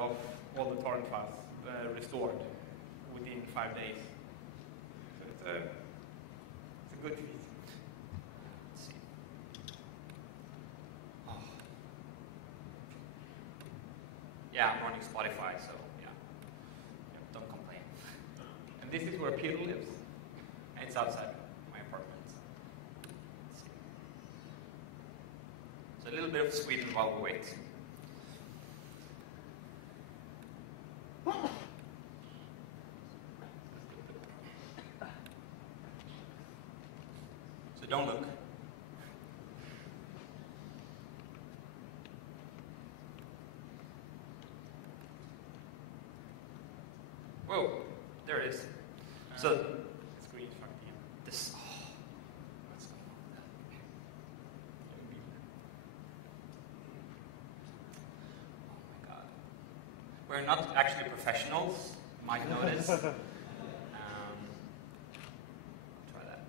of all the torrent files restored within 5 days. So it's a good feat. Let's see. Oh. Yeah, I'm running Spotify, so yeah, don't complain. And this is where Peter lives. And it's outside my apartment. Let's see. So a little bit of Sweden while we wait. So don't look. Whoa, there it is. So Screen fucked in. this. Oh, what's going on with that? Oh my god. We're not actually professionals, you might notice. Try that.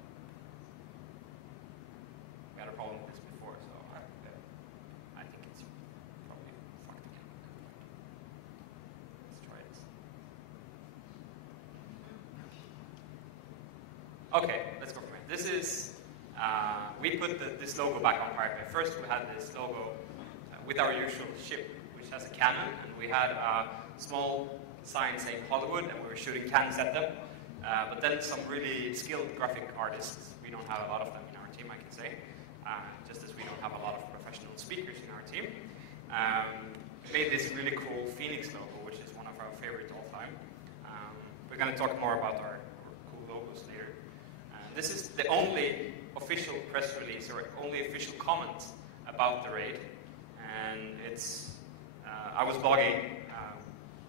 We had a problem with this before, so I think it's probably fucked again. Let's try this. Okay, let's go from here. This is, we put this logo back on Pirate Bay. First we had this logo with our usual ship, which has a cannon, and we had a small sign saying Hollywood, and we were shooting cannons at them. But then some really skilled graphic artists, we don't have a lot of them in our team, I can say, just as we don't have a lot of professional speakers in our team, made this really cool Phoenix logo, which is one of our favorites all time. We're going to talk more about our cool logos later. This is the only official press release or only official comment about the raid, and it's. I was blogging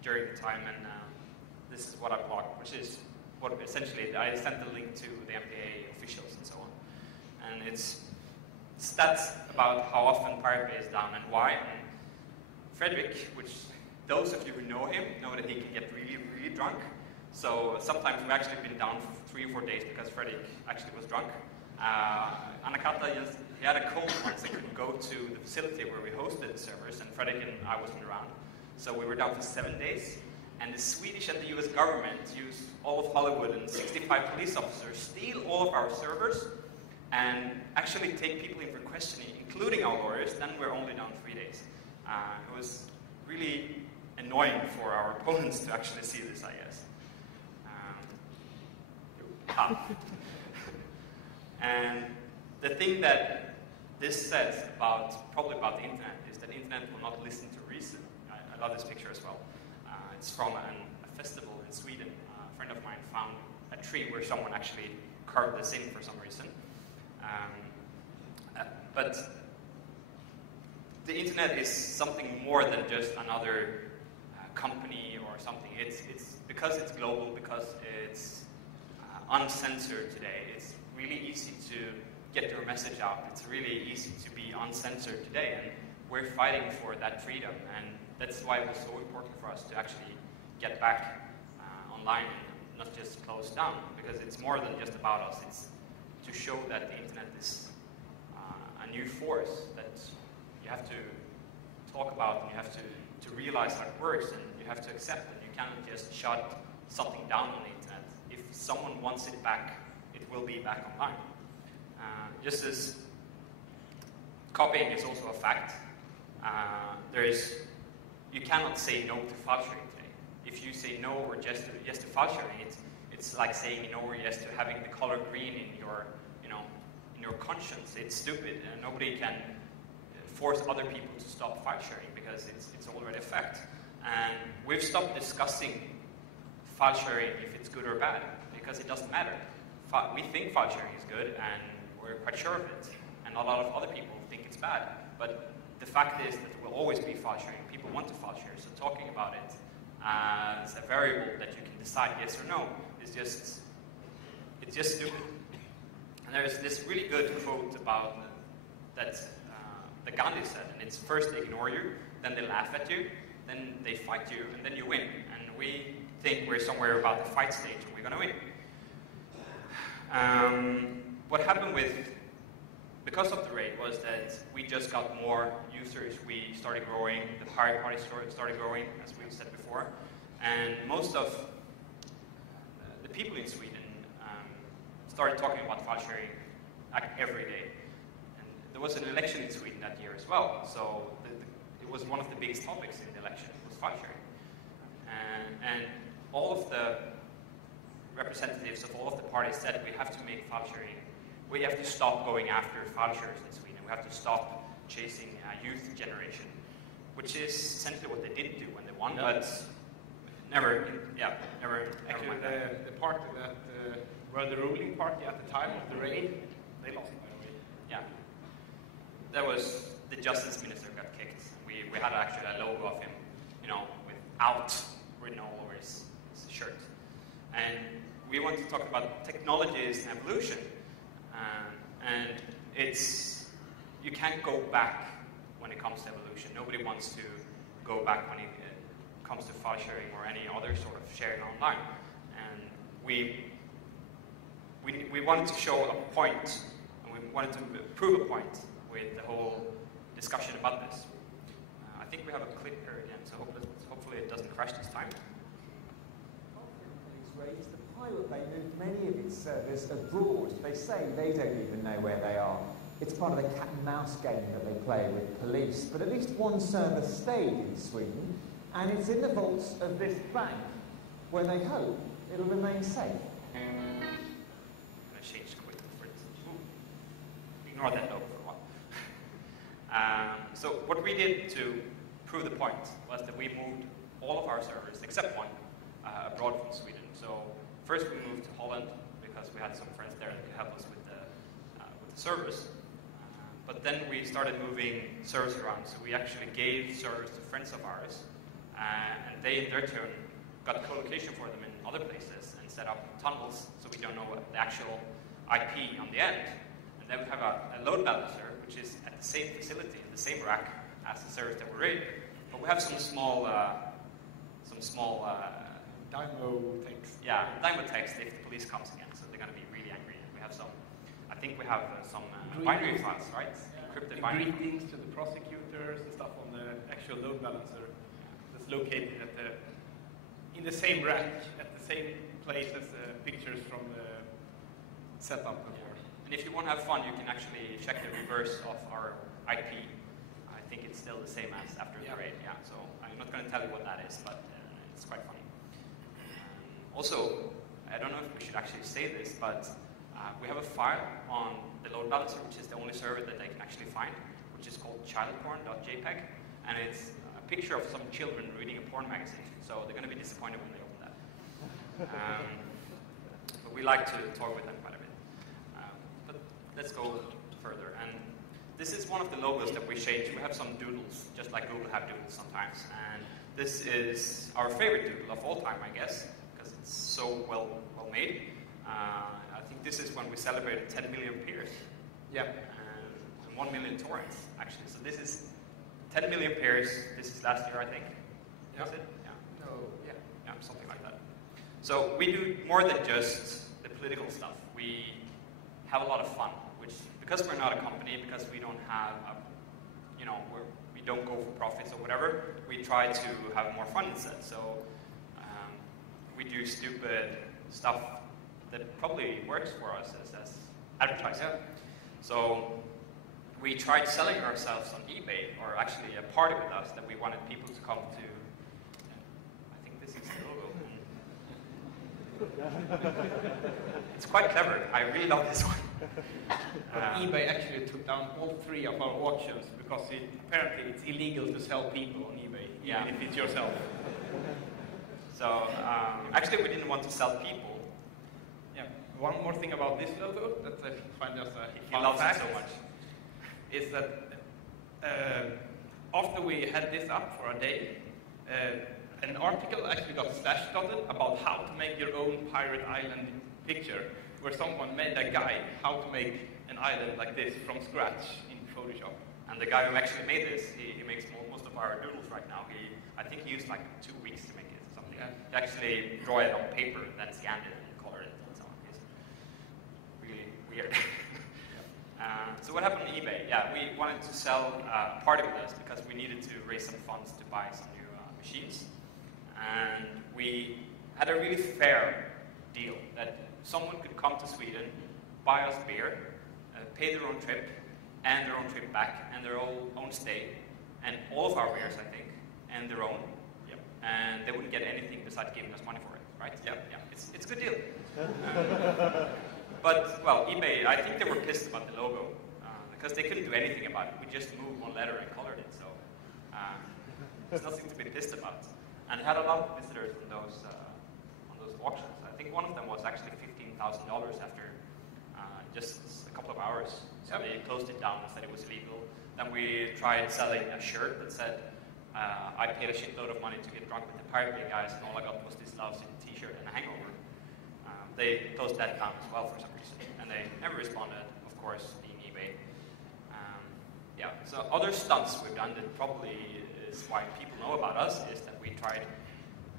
during the time, and this is what I blogged, which is what essentially I sent the link to the MPA officials and so on, and it's stats about how often Pirate Bay is down and why. And Frederick, which those of you who know him know that he can get really, really drunk. So sometimes we've actually been down for 3 or 4 days because Fredrik actually was drunk. Anakata, he had a cold once and couldn't go to the facility where we hosted the servers, and Fredrik and I wasn't around. So we were down for 7 days, and the Swedish and the US government used all of Hollywood and 65 police officers, steal all of our servers, and actually take people in for questioning, including our lawyers. Then we're only down 3 days. It was really annoying for our opponents to actually see this, I guess. And the thing that this says probably about the internet, is that the internet will not listen to reason. I love this picture as well. It's from a festival in Sweden. A friend of mine found a tree where someone actually carved this in for some reason. But the internet is something more than just another company or something. It's because it's global, because it's uncensored today. It's really easy to get your message out. It's really easy to be uncensored today, and we're fighting for that freedom, and that's why it was so important for us to actually get back online and not just close down, because it's more than just about us. It's to show that the internet is a new force that you have to talk about, and you have to realize how it works, and you have to accept that you cannot just shut something down on the internet. If someone wants it back, it will be back online. Just as copying is also a fact, you cannot say no to file sharing today. If you say no or yes to file sharing, it's like saying no or yes to having the color green in your conscience. It's stupid, and nobody can force other people to stop file sharing because it's already a fact. And we've stopped discussing file sharing if it's good or bad, because it doesn't matter. We think file sharing is good, and we're quite sure of it. And a lot of other people think it's bad. But the fact is that there will always be file sharing. People want to file share, so talking about it as a variable that you can decide yes or no is just stupid. And there's this really good quote about that Gandhi said, and it's first they ignore you, then they laugh at you, then they fight you, and then you win. And we think we're somewhere about the fight stage, and we're going to win. What happened with the because of the raid was that we just got more users. We started growing. The pirate party started growing, as we said before. And most of the people in Sweden started talking about file sharing every day. And there was an election in Sweden that year as well. So it was one of the biggest topics in the election was file sharing. And all of the representatives of all of the parties said we have to make file sharing. We have to stop going after file sharers in Sweden. We have to stop chasing youth generation, which is essentially what they did do when they won, but never. Actually, the party that were the ruling party at the time of the raid, they lost, by the way. Yeah. That was the justice minister got kicked. We had actually a logo of him, with out written all over his shirt. And we want to talk about technologies and evolution. And you can't go back when it comes to evolution. Nobody wants to go back when it comes to file sharing or any other sort of sharing online. And we wanted to show a point, and we wanted to prove a point with the whole discussion about this. I think we have a clip here again, so hopefully it doesn't crash this time. The Pirate Bay moved many of its servers abroad. They say they don't even know where they are. It's part of the cat and mouse game that they play with police. But at least one server stayed in Sweden, and it's in the vaults of this bank, where they hope it'll remain safe. I'm going to change quickly for it. Ignore that logo for a while. So what we did to prove the point was that we moved all of our servers, except one, abroad from Sweden. So first we moved to Holland because we had some friends there that could help us with the servers. But then we started moving servers around. So we actually gave servers to friends of ours, and they in their turn got co-location for them in other places and set up tunnels so we don't know what the actual IP on the end. And then we have a load balancer, which is at the same facility, in the same rack as the servers that were in. But we have some small Dymo text. Yeah, Dymo text if the police comes again, so they're going to be really angry. We have I think we have some binary files, right? Encrypted binary. Greetings to the prosecutors and stuff on the actual load balancer that's located in the same rack, at the same place as the pictures from the setup before. And if you want to have fun, you can actually check the reverse of our IP. I think it's still the same as after the raid, yeah. So I'm not going to tell you what that is, but it's quite funny. Also, I don't know if we should actually say this, but we have a file on the load balancer, which is the only server that they can actually find, which is called childporn.jpg, and it's a picture of some children reading a porn magazine. So they're going to be disappointed when they open that. But we like to talk with them quite a bit. But let's go further. And this is one of the logos that we changed. We have some doodles, just like Google have doodles sometimes. And this is our favorite doodle of all time, I guess, because it's so well made. I think this is when we celebrated 10 million peers. Yeah. And 1 million torrents, actually. So this is 10 million peers. This is last year, I think. Yeah. Is it? Yeah. No. Yeah. Yeah, something like that. So we do more than just the political stuff. We have a lot of fun, which, because we're not a company, because we don't have, we don't go for profits or whatever, we try to have more fun instead. So we do stupid stuff that probably works for us as advertising. Yeah. So we tried selling ourselves on eBay, or actually a party with us that we wanted people to come to. I think this is the logo. It's quite clever. I really love this one. eBay actually took down all 3 of our auctions because apparently it's illegal to sell people on eBay, even if it's yourself. So actually we didn't want to sell people. Yeah. One more thing about this logo that I find just a He loves it so much. Is that after we had this up for a day, an article actually got slashdotted about how to make your own pirate island picture, where someone made a guide how to make an island like this from scratch in Photoshop. And the guy who actually made this, he makes most of our doodles right now. I think he used like 2 weeks to make it or something. Yeah. He actually draw it on paper, then scanned it and colored it and so on. It's really weird. So what happened on eBay? Yeah, we wanted to sell Party with us because we needed to raise some funds to buy some new machines. And we had a really fair deal that someone could come to Sweden, buy us beer, pay their own trip, and their own trip back, and their own stay, and all of our beers, I think, and their own. Yep. And they wouldn't get anything besides giving us money for it, right? Yep. Yeah. It's a good deal. But, well, eBay, I think they were pissed about the logo, because they couldn't do anything about it. We just moved one letter and colored it, so there's nothing to be pissed about. And it had a lot of visitors on those auctions. I think one of them was actually $15,000 after just a couple of hours. So they closed it down and said it was illegal. Then we tried selling a shirt that said, I paid a shitload of money to get drunk with the Pirate Bay guys, and all I got was this lousy t-shirt and a hangover. They closed that down as well for some reason. And they never responded, of course, being eBay. Yeah, so other stunts we've done that probably is why people know about us is that we tried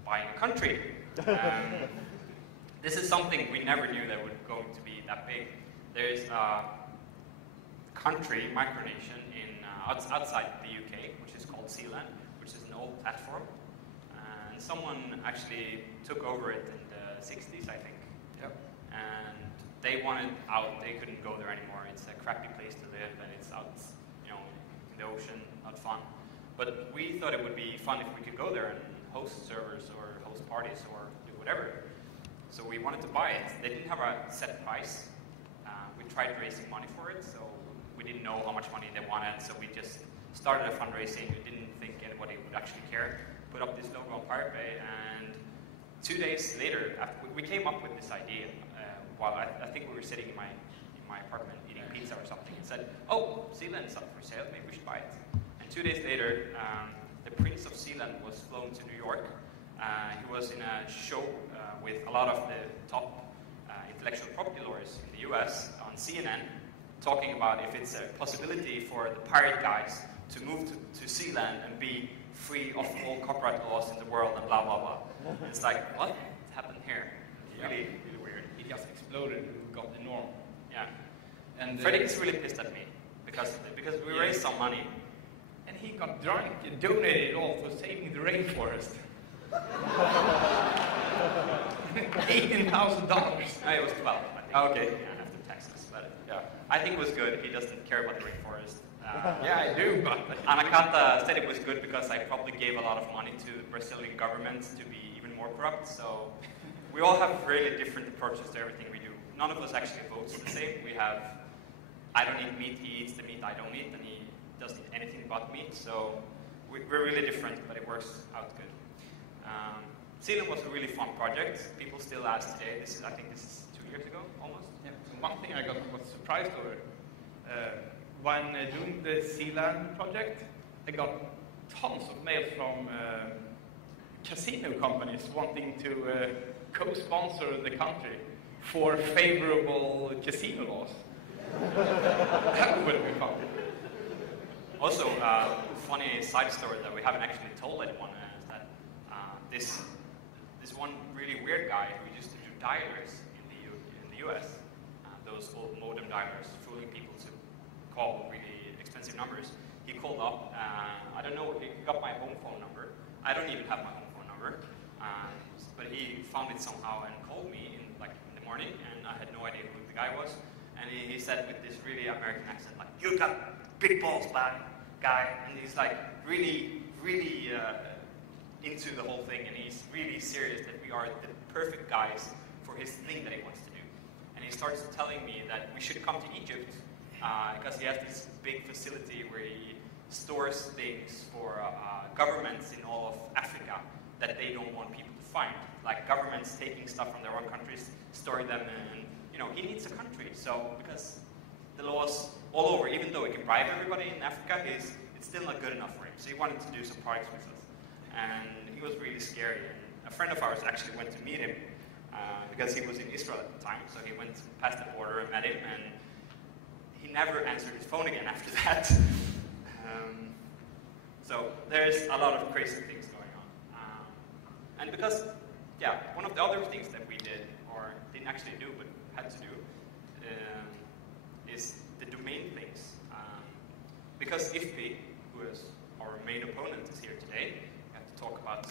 buying a country. This is something we never knew that would going to be that big. There's a country, micronation, outside the UK, which is called Sealand, which is an old platform. And someone actually took over it in the 60s, I think. Yep. And they wanted out, they couldn't go there anymore. It's a crappy place to live, and it's out, in the ocean, not fun. But we thought it would be fun if we could go there and host servers or host parties or do whatever. So we wanted to buy it. They didn't have a set price. We tried raising money for it, so we didn't know how much money they wanted, so we just started a fundraising. We didn't think anybody would actually care. Put up this logo on Pirate Bay, and 2 days later, after we came up with this idea, while I think we were sitting in my apartment eating pizza or something, and said, oh, Sealand's up for sale, maybe we should buy it. And 2 days later, the Prince of Sealand was flown to New York. He was in a show with a lot of the top intellectual property lawyers in the US on CNN, talking about if it's a possibility for the pirate guys to move to Sealand and be free of all copyright laws in the world and blah, blah, blah. It's like, what happened here? Really, really weird. It just exploded and got enormous. Yeah. And Fredrik is really pissed at me because we raised some money. And he got drunk and donated it all for saving the rainforest. $18,000. No, it was 12, I think. Okay. Yeah, after taxes. But yeah, I think it was good. He doesn't care about the rainforest. Yeah, I do, but... Anakata said it was good because I probably gave a lot of money to the Brazilian government to be even more corrupt. So we all have really different approaches to everything we do. None of us actually votes the same. We have, I don't eat meat, he eats the meat I don't eat, and he doesn't eat anything but meat. So we're really different, but it works out good. Sealand was a really fun project. People still ask today. I think this is 2 years ago, almost. Yeah. So one thing I was surprised over, when doing the Sealand project, I got tons of mail from casino companies wanting to co-sponsor the country for favorable casino laws. That would have been fun. Also, funny side story that we haven't actually told anyone is that this one really weird guy who used to do dialers in the US, those old modem dialers, fooling people to call really expensive numbers. He called up. I don't know. He got my home phone number. I don't even have my home phone number, but he found it somehow and called me in the morning, and I had no idea who the guy was. And he said with this really American accent, like, "You got big balls, man, guy," and he's like really, really into the whole thing, and he's really serious that we are the perfect guys for his thing that he wants to do. And he starts telling me that we should come to Egypt because he has this big facility where he stores things for governments in all of Africa that they don't want people to find. Like governments taking stuff from their own countries, storing them, and he needs a country. So because the laws all over, even though he can bribe everybody in Africa, it's still not good enough for him. So he wanted to do some projects with us. And he was really scary. And a friend of ours actually went to meet him because he was in Israel at the time. So he went past the border and met him, and he never answered his phone again after that. So there's a lot of crazy things going on. And because, one of the other things that we did, or didn't actually do, but had to do, is the domain things. Because IFPI, who is our main opponent, is here today, we have to talk about